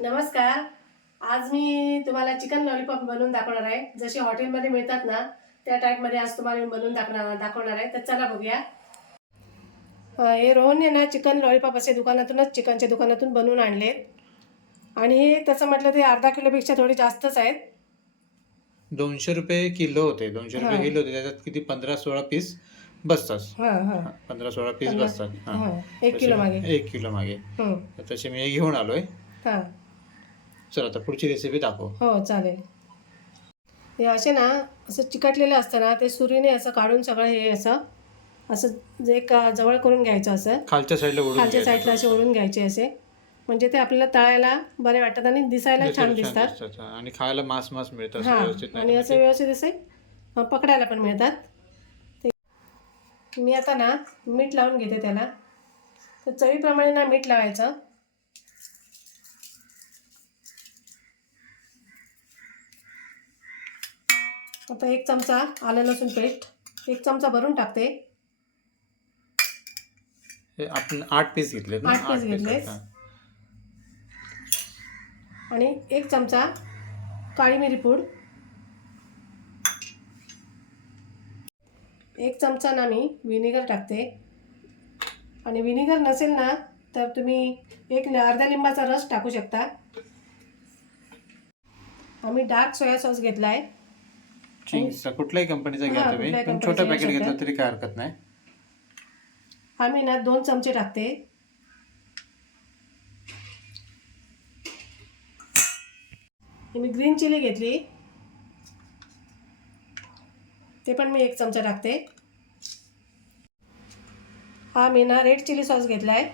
नमस्कार. आज मी तुम्हाला चिकन लॉलीपॉप बनवून दाखवणार आहे. जसे हॉटेलमध्ये मिळतात ना त्या टाईपमध्ये आज तुम्हाला मी बनवून दाखवणार दाखवणार आहे. तर चला बघूया. हे रोहनने ना चिकन लॉलीपॉप असे दुकानातूनच चिकनच्या दुकानातून बनवून आणलेत आणि हे तसं म्हटलं ते अर्धा किलोपेक्षा थोडे जास्तच आहेत. दोनशे रुपये किलो होते. दोनशे रुपये हा. किलो होते. त्याच्यात किती? पंधरा सोळा पीस बसतात. हां हां. पंधरा सोळा पीस पंधरा- बसतात. हा. हां. एक किलो मागे. एक किलो मागे. हं, तर तसे मी हे घेऊन आलोय. हां. चल आता पुढची रेसिपी दाखव. हो चालेल. हे असे ना असं चिकटलेलं असतं ना ते सुरीने असं काढून सगळं हे असं असं जे का जवळ करून घ्यायचं असं. खालच्या साईडला ओढून खालच्या घ्यायचं साईडला असे थोडंसं. ओढून घ्यायचे असे. म्हणजे ते आपल्याला तळायला बरे वाटतात आणि दिसायला छान दिसतात. दिसतात. आणि खायला मास मास मिळतं असं हां व्यवस्थित आणि नाही असं व्यवस्थित असे अं, पकडायला पण मिळतात. ते मी आता ना मीठ लावून घेते त्याला. तर चवीप्रमाणे ना मीठ लावायचं. आता एक चमचा आलं लसूण पेस्ट. एक चमचा भरून टाकते. हे आपण आठ पीस घेतलेत ना? आठ घेतलेत. हा. आणि एक चमचा काळी मिरी पूड. एक चमचा ना मी विनेगर टाकते. आणि विनेगर नसेल ना तर तुम्ही एक अर्ध्या लिंबाचा रस टाकू शकता. आम्ही डार्क सोया सॉस घेतला आहे चिंग्सचा कुठल्याही कंपनीचा घ्या हा, तुम्ही. कुठल्याही पण कंपनीचा छोटं घेऊ पॅकेट शकता. घेतलं तरी काय हरकत नाही. आम्ही ना दोन चमचे टाकते. ही मी ग्रीन चिली घेतली. ते पण मी एक चमचा टाकते. हा मी ना रेड चिली सॉस घेतला आहे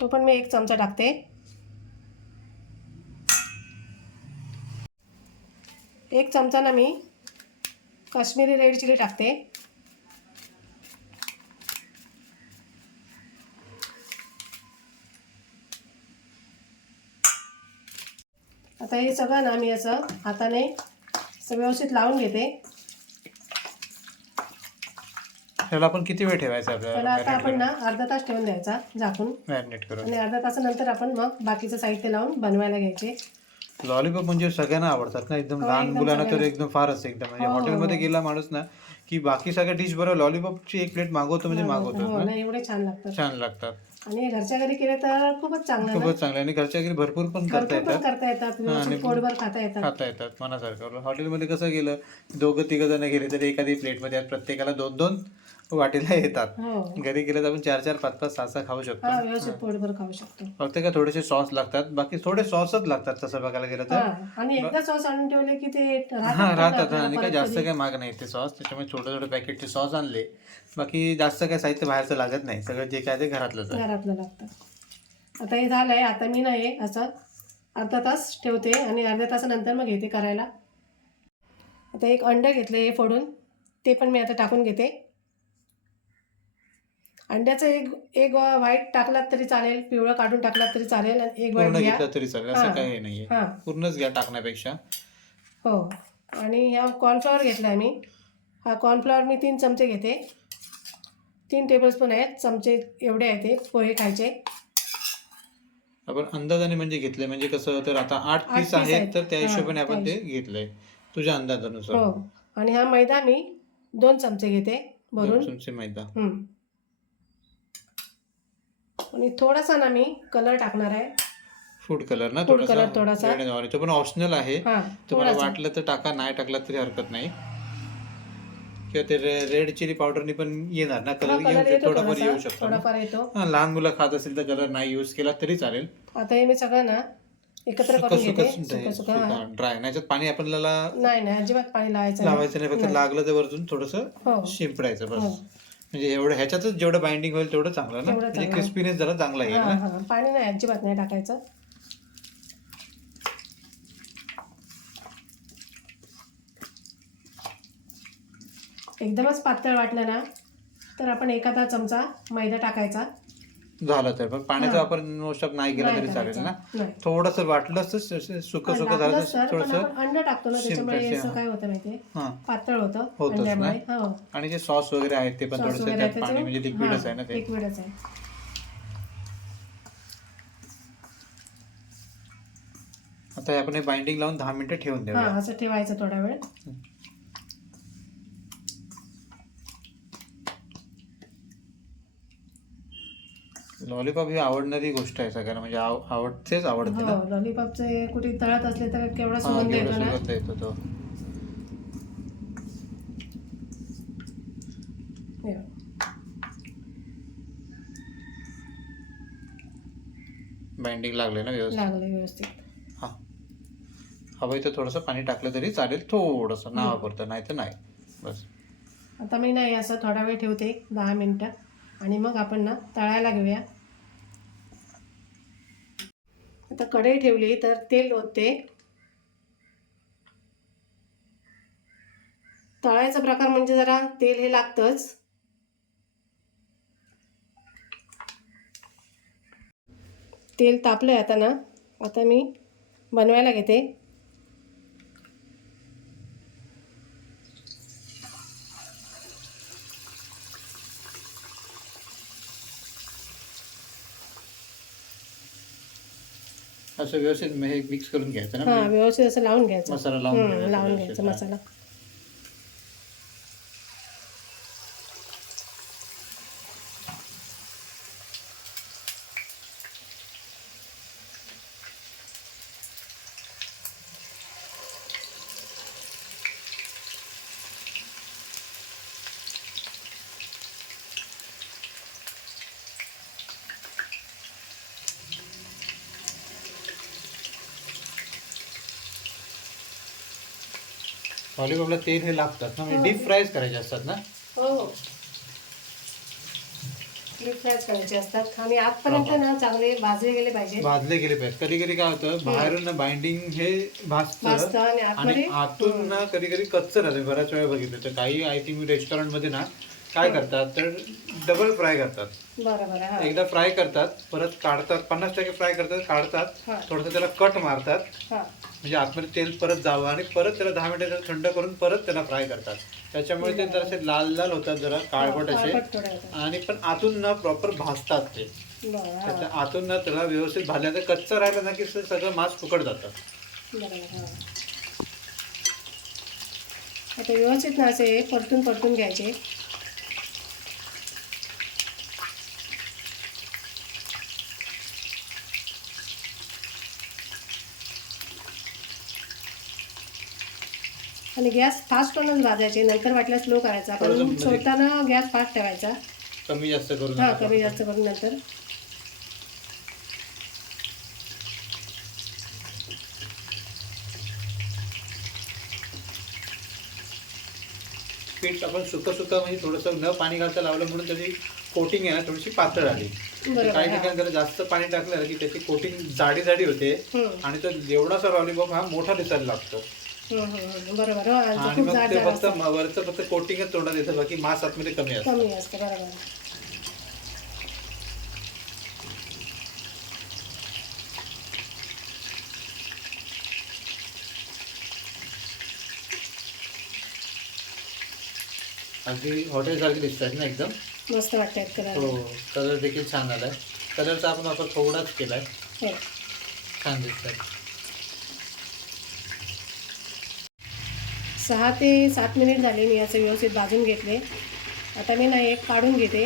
तो पण मी एक चमचा टाकते. एक चमचा ना मी काश्मीरी रेड चिली टाकते. आता हे सगळं ना मी असं हाताने व्यवस्थित लावून घेते. त्याला आपण किती वेळ ठेवायचा त्याला आता आपण ना अर्धा तास ठेवून द्यायचा झाकून. मॅरिनेट करून. आणि अर्धा तासानंतर आपण मग बाकीचं साहित्य लावून बनवायला घ्यायचे. लॉलीपॉप म्हणजे सगळ्यांना आवडतात ना एकदम हो, लहान मुलांना तर. एकदम फारच एकदम. म्हणजे हो, हो, हॉटेलमध्ये. गेला माणूस ना की बाकी सगळ्या डिश बरोबर लॉलीपॉपची एक प्लेट मागवतो म्हणजे मागवतो. ना. एवढे छान लागतात. छान लागतात. आणि घरच्या घरी केले तर खूपच चांगलं खूपच चांगले. आणि घरच्या घरी भरपूर पण करता येतात. करता येतात. आणि- पोटभर खाता येतात. खाता येतात मनासारखं. हॉटेलमध्ये कसं गेलं दोघं तिघं जण गेले तर एखादी प्लेटमध्ये प्रत्येकाला दोन दोन वाटीला येतात. हो. घरी गेलं तर आपण चार चार पाच पाच सहा सहा खाऊ शकतो. हा व्यवस्थित पोटभर खाऊ शकतो. फक्त काय थोडेसे सॉस लागतात. बाकी थोडे सॉसच लागतात तसं बघायला गेलं तर. हा आणि एकदा सॉस आणून ठेवले की ते हा राहतात. आणि काय जास्त काय माग नाही ते सॉस. त्याच्यामुळे छोटे छोटे पॅकेटचे सॉस आणले. बाकी जास्त काय साहित्य बाहेरचं लागत नाही. सगळं जे काय ते घरातलंच आहे. घरातलं लागतं. आता हे झालंय. आता मी ना हे असं. अर्धा तास ठेवते आणि अर्ध्या तासानंतर मग घेते करायला. आता एक अंडं घेतलं हे फोडून. ते पण मी आता टाकून घेते. अंड्याचं एक एक व्हाईट टाकलात तरी चालेल पिवळं काढून टाकलात तरी चालेल आणि एक व्हाईट पूर्ण घेतलं तरी चालेल असं हा. काही नाहीये. हां. पूर्णच घ्या टाकण्यापेक्षा. हो. आणि ह्या कॉर्नफ्लॉवर घेतला आहे मी. हा कॉर्नफ्लॉवर मी तीन चमचे घेते. तीन टेबलस्पून आहेत चमचे एवढे आहेत ते पोहे खायचे. आपण अंदाजाने म्हणजे घेतले म्हणजे कसं तर आता आठ आठ पीस आहेत आहेत. तर त्या हा, हिशोबाने आपण ते घेतलंय तुझ्या अंदाजानुसार. हो. आणि हा मैदा मी दोन चमचे घेते दोन भरून. चमचे मैदा. हम्म. आणि थोडासा ना मी कलर टाकणार आहे फूड कलर ना color थोडासा. orange. तो पण ऑप्शनल आहे हा तुम्हाला थोडासा वाटलं तर टाका नाही टाकला तरी हरकत नाही किंवा ते रेड चिली पावडरनी पण येणार ना हा, कलर कलर येऊ येतो थोडाफार येऊ थोडासा शकतो ना. थोडाफार येतो हा, लहान मुलं खात असेल तर कलर नाही यूज केला तरी चालेल आता हे मी सगळं ना एकत्र सुकं करून घेते सुकं सुकं सुकं. ड्राय नाहीच्यात पाणी आपल्याला नाही नाही अजिबात पाणी लावायचं नाही. लावायचं नाही फक्त नाही. लागलं तर वरतून थोडस हो शिंपडायचं बस हो. म्हणजे एवढं ह्याच्यातच जेवढं बाइंडिंग होईल तेवढं चांगलं ना? तेवढं म्हणजे चांगलं. क्रिस्पीनेस जरा चांगला येईल हा ना? हा. पाणी नाही अजिबात नाही टाकायचं. एकदमच पातळ वाटलं ना तर आपण एखादा चमचा मैदा टाकायचा. झालं तर. पण पाण्याचा. वापर मोस्ट ऑफ नाही केला तरी चालेल. ना. थोडस वाटलं तर सुक सुक झालं थोडस अंड टाकतो ना त्याच्यामुळे शिंपडायचे, असं. काय होतं माहितीये पातळ होतं? अंड्यामुळे. हो. आणि जे सॉस वगैरे आहेत ते पण थोडस त्यात पाणी म्हणजे लिक्विडच आहे ना ते. लिक्विडच आहे. आता आपण हे बाइंडिंग लावून दहा मिनिटं ठेवून देऊया. असं ठेवायचं थोडा वेळ. लॉलीपॉप ही आवडणारी गोष्ट आहे सगळ्यांना म्हणजे आव- आवडतेच आवडते ना. हो लॉलीपॉपचे कुठे तळत असले तर केवढा हा सुगंध केवढा येतो ना. सुगंध येतो तो. हे. बाइंडिंग लागले ना व्यवस्थित? लागले व्यवस्थित. हा. हवं तर थोडंसं पाणी टाकलं तरी चालेल थोडंसं. नावापुरतं नाही तर नाही. बस. आता मी नाही असं थोडा वेळ ठेवते दहा मिनटं. आणि मग आपण ना तळायला घेऊया. आता कढई ठेवली तर तेल ओतते. तळायचा प्रकार म्हणजे जरा तेल हे लागतंच. तेल तापलं आहे आता ना. आता मी बनवायला घेते. असं व्यवस्थित म- मिक्स करून घ्यायचं ना हा व्यवस्थित असं लावून घ्यायचं. मसाला लावून घ्यायचा लावून घ्यायचा. मसाला. लॉलीपॉपला तेल हे लागतात ना म्हणजे डीप फ्रायच करायचे असतात ना? हो हो. डीप फ्रायच करायचे असतात. आणि आतपर्यंत ना चांगले भाजले गेले पाहिजे भाजले गेले पाहिजे कधी कधी काय होतं बाहेरून ना बाइंडिंग हे भाजतं भाजतं आणि आणि आतमध्ये आतून ना कधी कधी कच्चं राहते. बऱ्याच वेळा बघितलं. तर काही आय थिंक रेस्टॉरंटमध्ये ना काय करतात तर डबल फ्राय करतात. बरं बरं हा. एकदा फ्राय करतात परत काढतात पन्नास टक्के फ्राय करतात काढतात हा. थोडंसं त्याला कट मारतात. हा. म्हणजे आतमध्ये तेल परत जावं आणि परत त्याला दहा मिनिटं थंड करून परत त्याला फ्राय करतात. त्याच्यामुळे ते जरासे लाल लाल होतात जरा काळपट असे. आणि पण आतून ना प्रॉपर भाजतात ते. आतून ना त्याला व्यवस्थित भाजल्या तर कच्चं राहिलं ना की सगळं मांस फुकट जातं. बरोबर हा. आता व्यवस्थित ना असे परतून परतून घ्यायचे. आणि गॅस फास्ट करूनच भाजायचे नंतर वाटल्यास स्लो करायचा. कारण म्हणजे- सोडताना गॅस फास्ट ठेवायचा. कमी जास्त करून हा कमी जास्त करून नंतर. पीठ आपण सुकं सुकं म्हणजे थोडंसं न पाणी घालता लावलं म्हणून त्याची कोटिंग आहे ना थोडीशी पातळ आली. काही. ठिकाणी जर जास्त पाणी टाकलं की त्याची कोटिंग जाडी जाडी होते. आणि तो एवढासा लॉलीपॉप हा मोठा दिसायला लागतो. बरोबर. हो, आणि मग ते फक्त असतं. म- वरचं फक्त कोटिंगच तोंडात येतं बाकी मांस आतमध्ये कमी असतं. कमी असतं बरोबर. अगदी हॉटेल सारखे दिसतात ना एकदम? मस्त वाटतात करायला हो कलर देखील छान आलाय. कलरचा आपण वापर थोडाच केलाय. हो. छान दिसतात सहा ते सात मिनिट झाले मी असं व्यवस्थित भाजून घेतले. आता मी ना एक काढून घेते.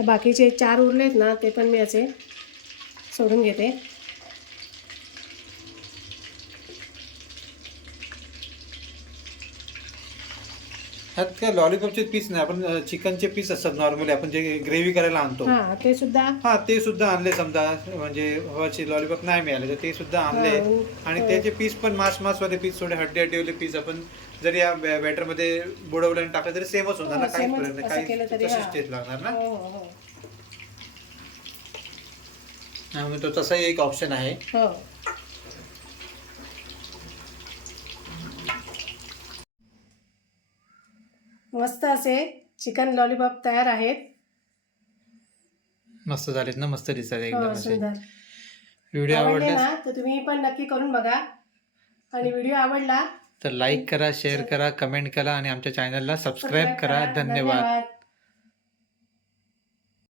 तर बाकीचे चार उरलेत ना ते पण मी असे सोडून घेते. ह्यात काय लॉलीपॉपचे पीस नाही आपण चिकनचे पीस असतात नॉर्मली आपण जे ग्रेव्ही करायला आणतो. हा ते सुद्धा? हा ते सुद्धा आणले समजा म्हणजे लॉलीपॉप नाही मिळाले तर ते सुद्धा आणले. हा, आणि त्याचे पीस पण मास मास वाले पीस थोडे हड्डी हड्डीवाले पीस आपण जरी या बॅटरमध्ये बुडवले आणि टाकले तरी सेमच होणार ना हो, च फरक नाही काही हा. टेस्ट लागणार ना. हो हो त्यामुळे तो तसाही एक ऑप्शन आहे. मस्त असे चिकन लॉलीपॉप तयार आहेत. मस्त झालेत ना मस्त दिसतात हो एकदम असे. सुंदर. व्हिडिओ आवडले आवडले ना तर तुम्ही पण नक्की करून बघा. आणि व्हिडिओ आवडला तर लाईक करा शेअर करा कमेंट करा आणि आमच्या चॅनलला सबस्क्राईब करा. धन्यवाद.